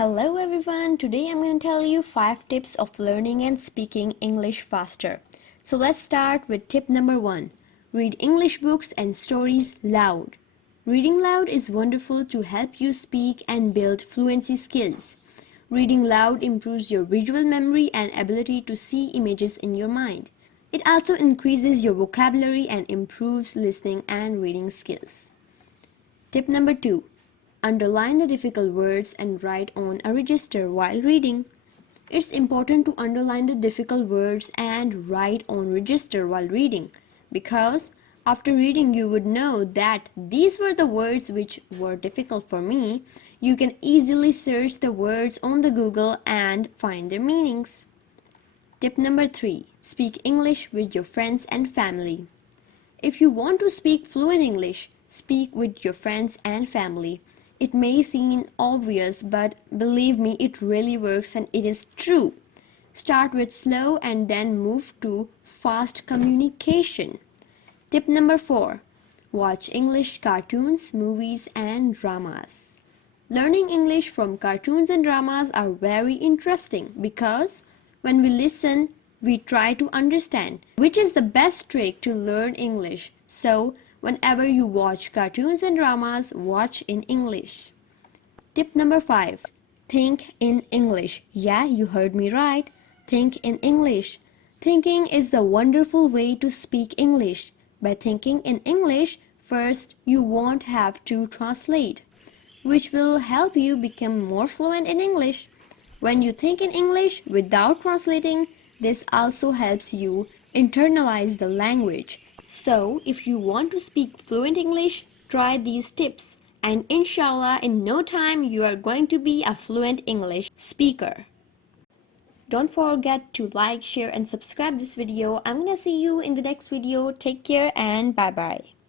Hello everyone, today I'm going to tell you 5 tips of learning and speaking English faster. So let's start with tip number 1. Read English books and stories loud. Reading loud is wonderful to help you speak and build fluency skills. Reading loud improves your visual memory and ability to see images in your mind. It also increases your vocabulary and improves listening and reading skills. Tip number 2. Underline the difficult words and write on a register while reading. It's important to underline the difficult words and write on register while reading because after reading you would know that these were the words which were difficult for me. You can easily search the words on the Google and find their meanings. Tip number 3. Speak English with your friends and family. If you want to speak fluent English, speak with your friends and family. It may seem obvious, but believe me, it really works and it is true. Start with slow and then move to fast communication. Tip number 4. Watch English cartoons, movies and dramas. Learning English from cartoons and dramas are very interesting because when we listen, we try to understand, which is the best trick to learn English. So, whenever you watch cartoons and dramas, watch in English. Tip number 5. Think in English. Yeah, you heard me right. Think in English. Thinking is the wonderful way to speak English. By thinking in English, first you won't have to translate, which will help you become more fluent in English. When you think in English without translating, this also helps you internalize the language. So, if you want to speak fluent English, try these tips and inshallah in no time you are going to be a fluent English speaker. Don't forget to like, share and subscribe this video. I'm gonna see you in the next video. Take care and bye bye.